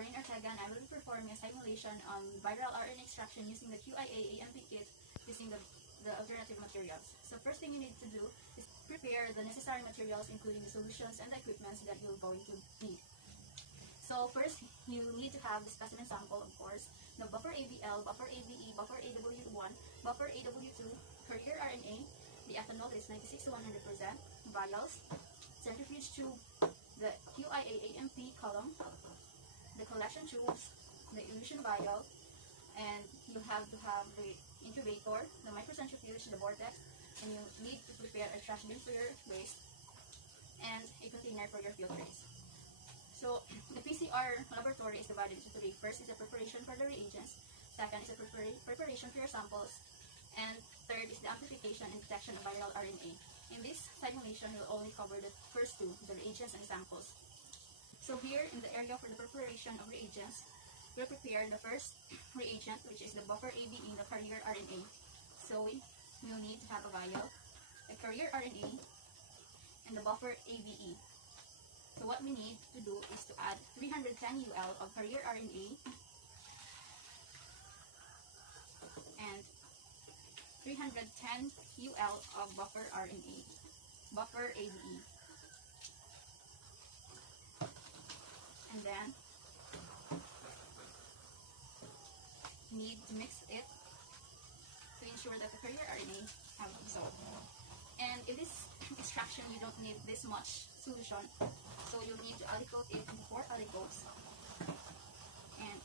Doreen Ortega, and I will be performing a simulation on viral RNA extraction using the QIAamp kit using the alternative materials. So first thing you need to do is prepare the necessary materials, including the solutions and the equipment that you're going to need. So first, you need to have the specimen sample, of course, the buffer ABL, buffer ABE, buffer AW1, buffer AW2, carrier RNA, the ethanol is 96 to 100%, vials, centrifuge tube, the QIAamp column, the collection tubes, the elution vial, and you have to have the incubator, the microcentrifuge, the vortex, and you need to prepare a trash bin for your waste and a container for your field trays. So the PCR laboratory is divided into three. First is a preparation for the reagents, second is a preparation for your samples, and third is the amplification and detection of viral RNA. In this simulation, we'll only cover the first two, the reagents and samples. So here in the area for the preparation of reagents, we'll prepare the first reagent, which is the buffer ABE, the carrier RNA. So we will need to have a vial, a carrier RNA, and the buffer ABE. So what we need to do is to add 310 UL of carrier RNA and 310 UL of buffer RNA, buffer ABE. And then need to mix it to ensure that the carrier RNA have absorbed. And in this extraction, you don't need this much solution, so you'll need to aliquot it into 4 aliquots, and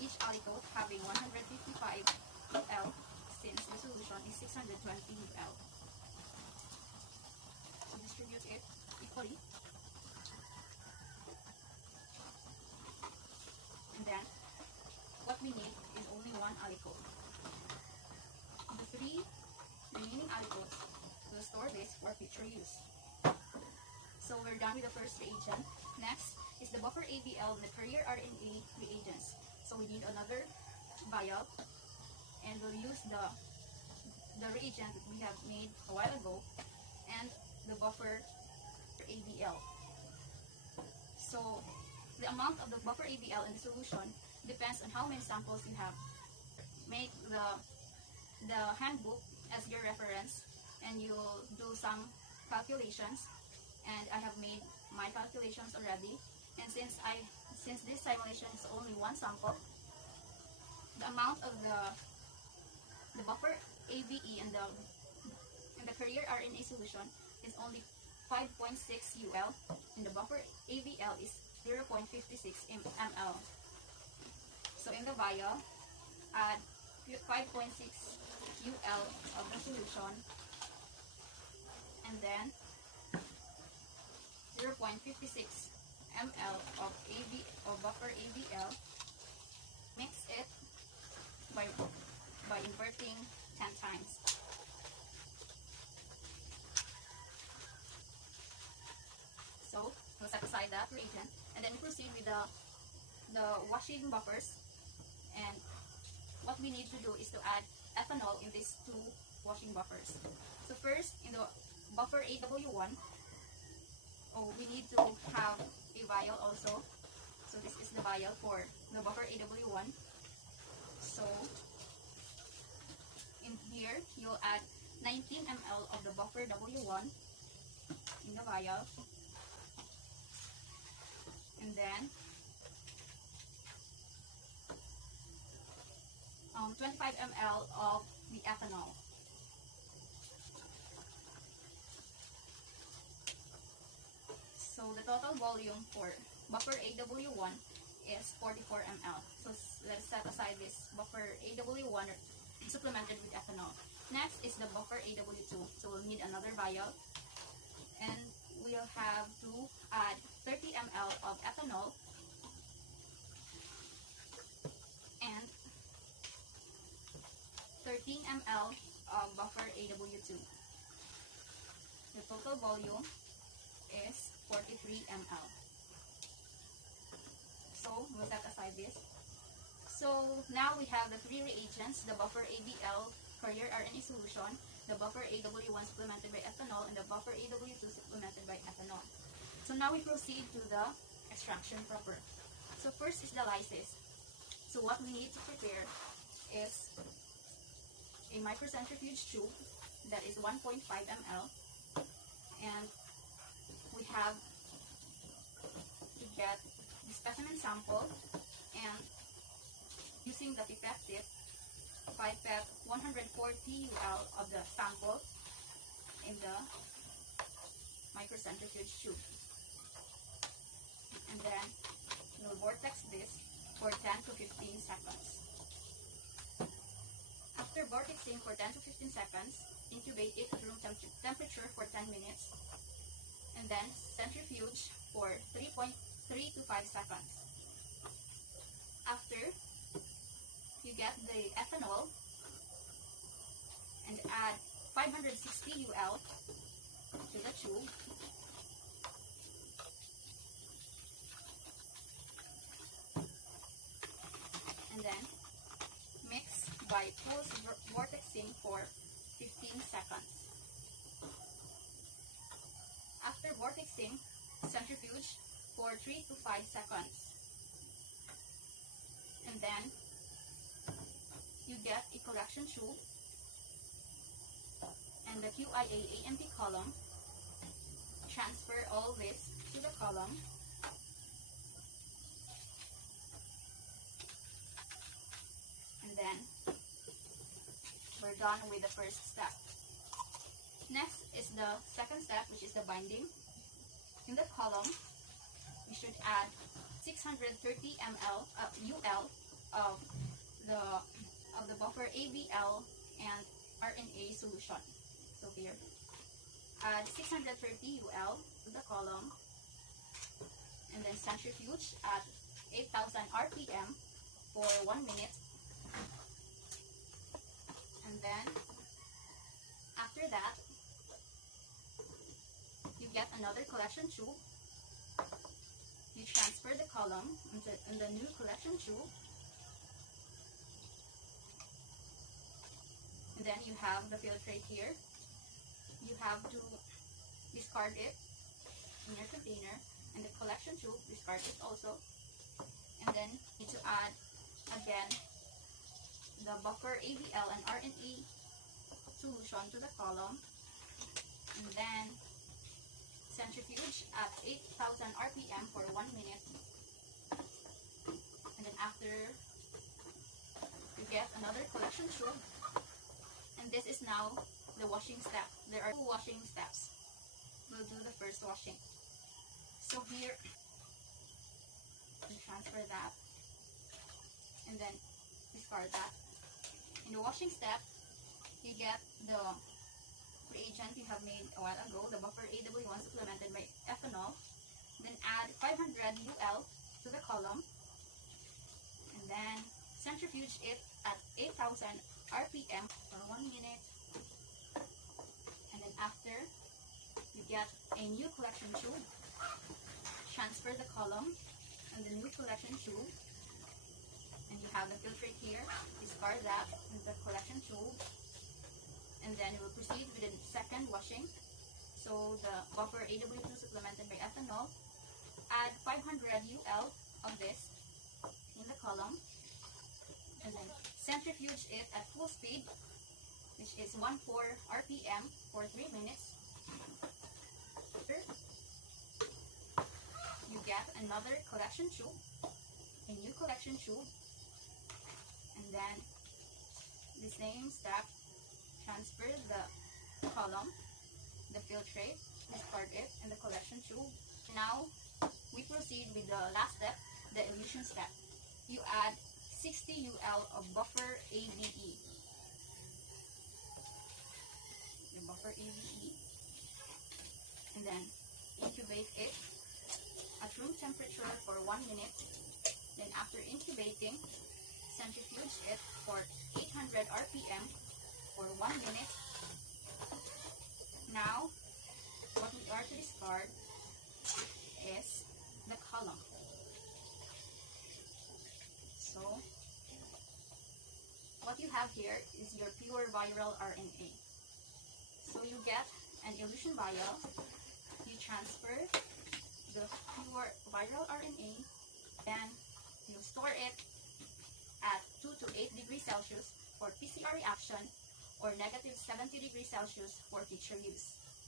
each aliquot having 155 UL since the solution is 620 UL. So distribute it equally, and then what we need is only 1 aliquot. The 3 remaining aliquots will store this for future use. So we're done with the first reagent. Next is the buffer ABL and the carrier RNA reagents. So we need another vial, and we'll use the reagent that we have made a while ago and the buffer ABL. So the amount of the buffer ABL in the solution depends on how many samples you have. Make the handbook as your reference, and you'll do some calculations. And I have made my calculations already. And since this simulation is only 1 sample, the amount of the buffer ABE and the carrier RNA solution is only 5.6 UL, and the buffer ABL is 0.56 ml. So in the vial, add 5.6 UL of the solution, and then 0.56 ml of buffer ABL. Mix it by inverting 10 times. So we'll set aside that reagent, and then proceed with the washing buffers. And what we need to do is to add ethanol in these 2 washing buffers. So first, in the buffer AW1, we need to have a vial also. So this is the vial for the buffer AW1. So in here, you'll add 19 ml of the buffer W1 in the vial, and then 25 ml of the ethanol. So the total volume for buffer AW1 is 44 ml. So let's set aside this buffer AW1 supplemented with ethanol. Next is the buffer AW2. So we'll need another vial, and we'll have to add 30 ml of ethanol and 13 ml of buffer AW2. The total volume is 43 ml. So we'll set aside this. So now we have the 3 reagents, the buffer ABL carrier RNA solution, the buffer AW1 supplemented by ethanol, and the buffer AW2 supplemented by ethanol. So now we proceed to the extraction proper. So first is the analysis. So what we need to prepare is a microcentrifuge tube that is 1.5 ml, and we have to get the specimen sample, and using the pipette tip, pipette 140 UL of the sample in the microcentrifuge tube, and then we'll vortex this for 10 to 15 seconds. After vortexing for 10 to 15 seconds, incubate it at room temperature for 10 minutes, and then centrifuge for 3.3 to 5 seconds. After, you get the ethanol and add 560 UL to the tube, and then mix by pulse vortexing for 15 seconds. After vortexing, centrifuge for 3 to 5 seconds, and then you get a collection tube and the QIAamp column. Transfer all this to the column, and then we're done with the first step. Next is the second step, which is the binding. In the column, we should add 630 ml UL of the buffer AVL and RNA solution. So here, add 630 UL to the column, and then centrifuge at 8,000 RPM for 1 minute. And then, after that, you get another collection tube. You transfer the column in the new collection tube. And then you have the filtrate here. You have to discard it in your container, and the collection tube, discard it also. And then you need to add again the buffer AVL and RNA solution to the column, and then centrifuge at 8,000 RPM for 1 minute. And then after, you get another collection tube, and this is now the washing step. There are 2 washing steps. We'll do the first washing. So here, you transfer that, and then discard that. In the washing step, you get the reagent you have made a while ago, the buffer AW1 supplemented by ethanol. Then add 500 UL to the column, and then centrifuge it at 8,000 RPM for 1 minute. And then after, you get a new collection tube. Transfer the column and the new collection tube, and you have the filtrate here. Discard that in the collection tube, and then we will proceed with the second washing. So the buffer AW2 supplemented by ethanol, add 500 UL of this in the column, and then centrifuge it at full speed, which is 14 RPM for 3 minutes. After, you get another collection tube, a new collection tube, and then the same step. Transfer the column, the filtrate, discard it, and the collection tube. Now, we proceed with the last step, the elution step. You add 60 UL of buffer AVE. The buffer AVE. And then, incubate it at room temperature for 1 minute. Then after incubating, centrifuge it for 800 RPM for 1 minute. Now, what we are to discard is the column. So, what you have here is your pure viral RNA. So you get an elution vial, you transfer the pure viral RNA, and you store it at 2 to 8 degrees Celsius for PCR reaction or negative 70 degrees Celsius for future use.